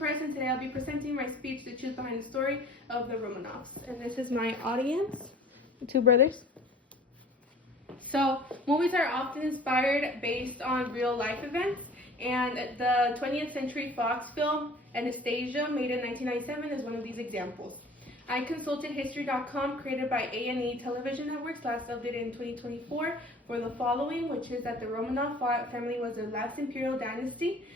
Press, and today I'll be presenting my speech, The Truth Behind the Story of the Romanovs. And this is my audience, the two brothers. So, movies are often inspired based on real life events, and the 20th Century Fox film, Anastasia, made in 1997, is one of these examples. I consulted History.com, created by A&E Television Networks, last updated in 2024, for the following, which is that the Romanov family was the last imperial dynasty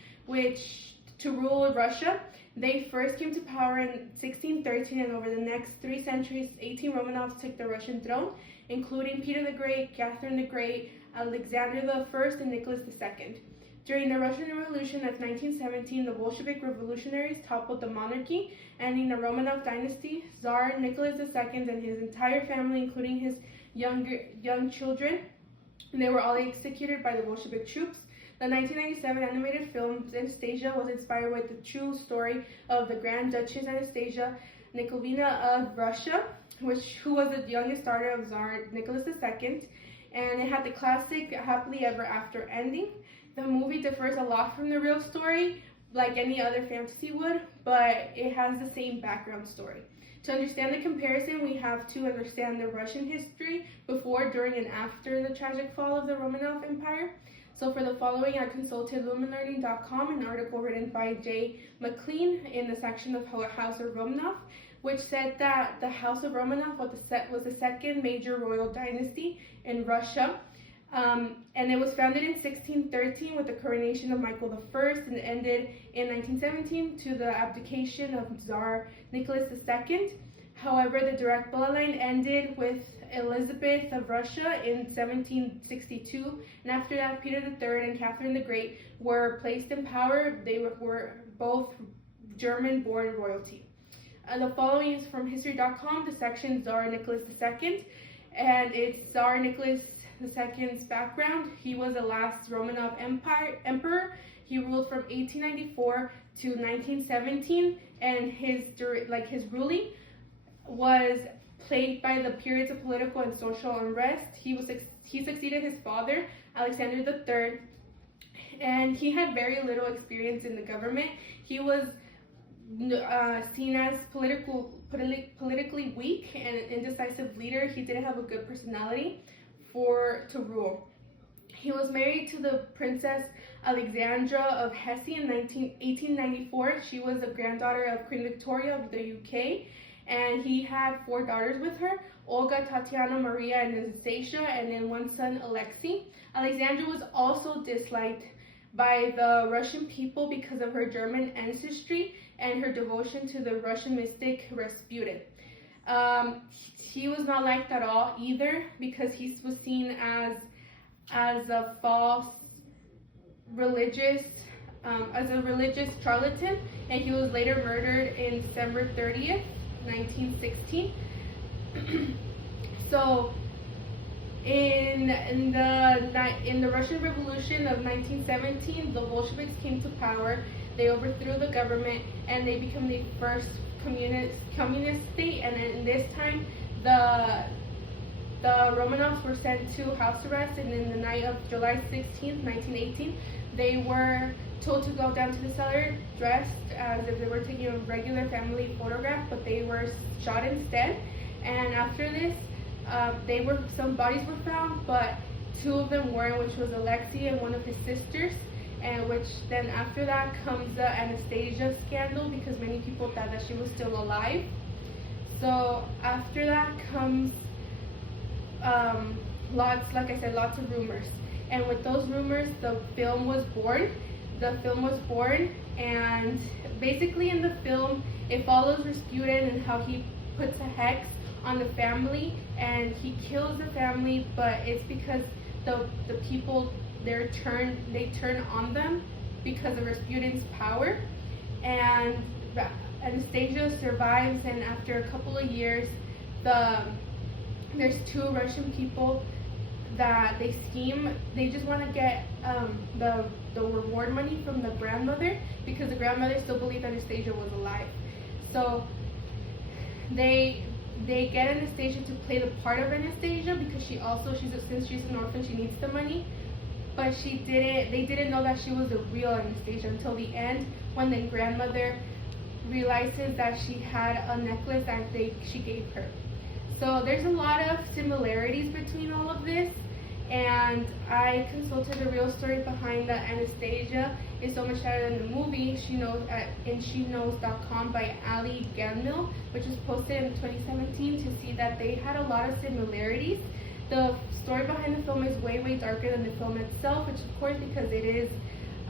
to rule Russia. They first came to power in 1613, and over the next 3 centuries, 18 Romanovs took the Russian throne, including Peter the Great, Catherine the Great, Alexander I, and Nicholas II. During the Russian Revolution of 1917, the Bolshevik revolutionaries toppled the monarchy, ending the Romanov dynasty. Tsar Nicholas II and his entire family, including his young children, they were all executed by the Bolshevik troops. The 1997 animated film Anastasia was inspired with the true story of the Grand Duchess Anastasia Nikolina of Russia, who was the youngest daughter of Tsar Nicholas II, and it had the classic happily ever after ending. The movie differs a lot from the real story, like any other fantasy would, but it has the same background story. To understand the comparison, we have to understand the Russian history before, during, and after the tragic fall of the Romanov Empire. So for the following, I consulted lumenlearning.com, an article written by J. McLean in the section of House of Romanov, which said that the House of Romanov was the second major royal dynasty in Russia. And it was founded in 1613 with the coronation of Michael I, and ended in 1917 to the abdication of Tsar Nicholas II. However, the direct bloodline ended with Elizabeth of Russia in 1762, and after that, Peter III and Catherine the Great were placed in power. They were both German-born royalty. The following is from History.com, the section Tsar Nicholas II, and it's Tsar Nicholas II's background. He was the last Romanov emperor. He ruled from 1894 to 1917, and his ruling was plagued by the periods of political and social unrest. He succeeded his father, Alexander III, and he had very little experience in the government. He was seen as politically weak and an indecisive leader. He didn't have a good personality to rule. He was married to the Princess Alexandra of Hesse in 1894. She was the granddaughter of Queen Victoria of the UK, and he had 4 daughters with her: Olga, Tatiana, Maria, and Anastasia, and then 1 son, Alexei. Alexandra was also disliked by the Russian people because of her German ancestry and her devotion to the Russian mystic Rasputin. He was not liked at all either, because he was seen as a false religious, as a religious charlatan, and he was later murdered in December 30th, 1916. So, in the Russian Revolution of 1917, the Bolsheviks came to power. They overthrew the government, and they became the first communist state. And in this time, the Romanovs were sent to house arrest, and in the night of July 16th, 1918, they were told to go down to the cellar dressed as if they were taking a regular family photograph, but they were shot instead. And after this, some bodies were found, but 2 of them weren't, which was Alexei and one of his sisters. And which then after that comes the Anastasia scandal, because many people thought that she was still alive. So after that comes lots of rumors. And with those rumors, the film was born. And basically in the film, it follows Rasputin and how he puts a hex on the family, and he kills the family, but it's because the people, they turn on them because of Rasputin's power. And Anastasia survives, and after a couple of years, there's 2 Russian people that they scheme. They just want to get the reward money from the grandmother, because the grandmother still believed Anastasia was alive. So they get Anastasia to play the part of Anastasia, because since she's an orphan, she needs the money. But they didn't know that she was the real Anastasia until the end, when the grandmother realizes that she had a necklace that she gave her. So there's a lot of similarities between all of this, and I consulted the real story behind the Anastasia is so much better than the movie. She Knows at InSheKnows.com by Ali Ganmil, which was posted in 2017, to see that they had a lot of similarities. The story behind the film is way darker than the film itself, which of course because it is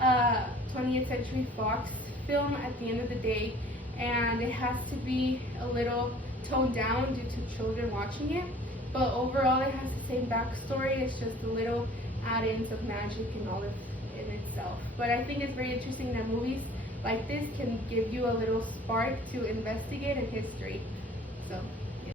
a 20th Century Fox film at the end of the day, and it has to be a little toned down due to children watching it. But overall, it has the same backstory. It's just a little add-ins of magic and all of in itself. But I think it's very interesting that movies like this can give you a little spark to investigate in history. So.